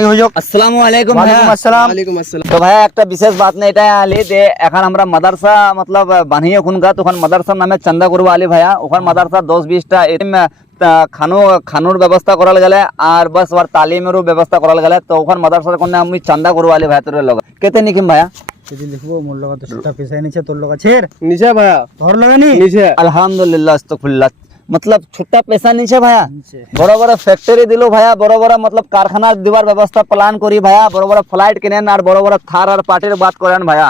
আসসালামু আলাইকুম ভাইয়া। ওয়ালাইকুম আসসালাম। তো ভাইয়া একটা বিশেষ বাত না এটা আলি যে এখন আমরা মাদ্রাসা मतलब বানিয়ে ওখানকার তখন মাদ্রাসার নামে চান্দা করবো আলি ভাইয়া ওখান মাদ্রাসা 10-20টা এতিম খানোর ব্যবস্থা করাল গেলে আর বাস আর তালিমেরও ব্যবস্থা করাল গেলে তো ওখান মাদ্রাসার কোনে আমি চান্দা করবো আলি ভাইয়া তোর লগ কেতে নিকিম ভাইয়া যদি লিখবো মোর লগা তো সেটা পেছাই নিছে তোর লগা ছেড় নিচে ভাইয়া তোর লগা নি নিচে আলহামদুলিল্লাহ আস্তাগফিরুল্লাহ मतलब छोटा पैसा नीचे भाया बड़ा बड़ा फैक्ट्री दिलो भाया बड़ा बड़ा मतलब कारखाना दिवार व्यवस्था प्लान करी भाया बड़ा बड़ा फ्लाइट किनेन और बड़ा बड़ा थार और पार्टिर बात करेन भाया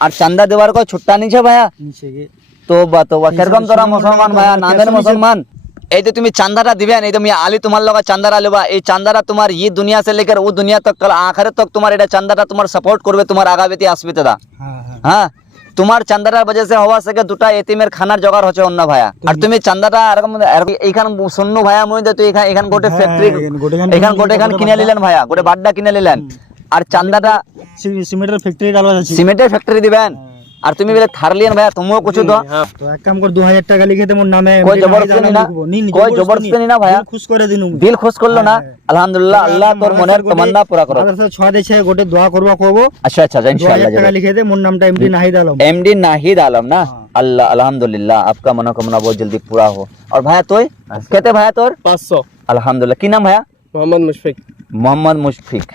और चंदा दिवार को छुट्टा नीचे भाया নিচে গে तो किरकम तोरा मुसलमान भाया नामेर मुसलमान এই যে তুমি চান্দাটা দিবেন এই তুমি আলী তোমার লগা চান্দাটা লেবা এই চান্দাটা তোমার এই দুনিয়া से लेकर वो दुनिया तक कल आखिरत तक तुम्हार এটা চান্দাটা তোমার সাপোর্ট করবে তোমার আগাবেতে আসবে দাদা হ্যাঁ হ্যাঁ হ্যাঁ তোমার চান্দাটার वजह से হওয়া থেকে দুটা এতিমের খানার জোগাড় হচ্ছে অন্য ভাইয়া আর তুমি চান্দাটা এরকম এইখান শুননু ভাইয়া মইতে তুই এখান গোটে ফ্যাক্টরি এখান গোটে কিনে নিলেন ভাইয়া গোটে বাড্ডা কিনে নিলেন আর চান্দাটা সিমেন্টের ফ্যাক্টরি ডালবা আছে সিমেন্টের ফ্যাক্টরি দিবেন আর তুমি বলে থার লিয়েন ভাইয়া তুমিও কিছু দাও তো এক কাম কর 2000 টাকা লিখে দে মোর নামে कोई जबरदस्ती नहीं ना कोई जबरदस्ती नहीं ना भाया খুশ করে দিনু दिल खुश করলো না আলহামদুলিল্লাহ আল্লাহ তোর মনের তমন্না পুরা করো মাদ্রাসা ছয় দেছে গোটে দোয়া করবা কইবো अच्छा अच्छा 2000 টাকা লিখে দে মোর নামটা এমডি নাহিদ আলম एमडी नाहिद आलम ना अल्लाह अल्हम्दुलिल्लाह आपका मनोकामना बहुत जल्दी पूरा हो और भाया तोय कहते भाया तोर 500 अल्हम्दुलिल्लाह की नाम भाया मोहम्मद मुशफिक मोहम्मद मुशफिक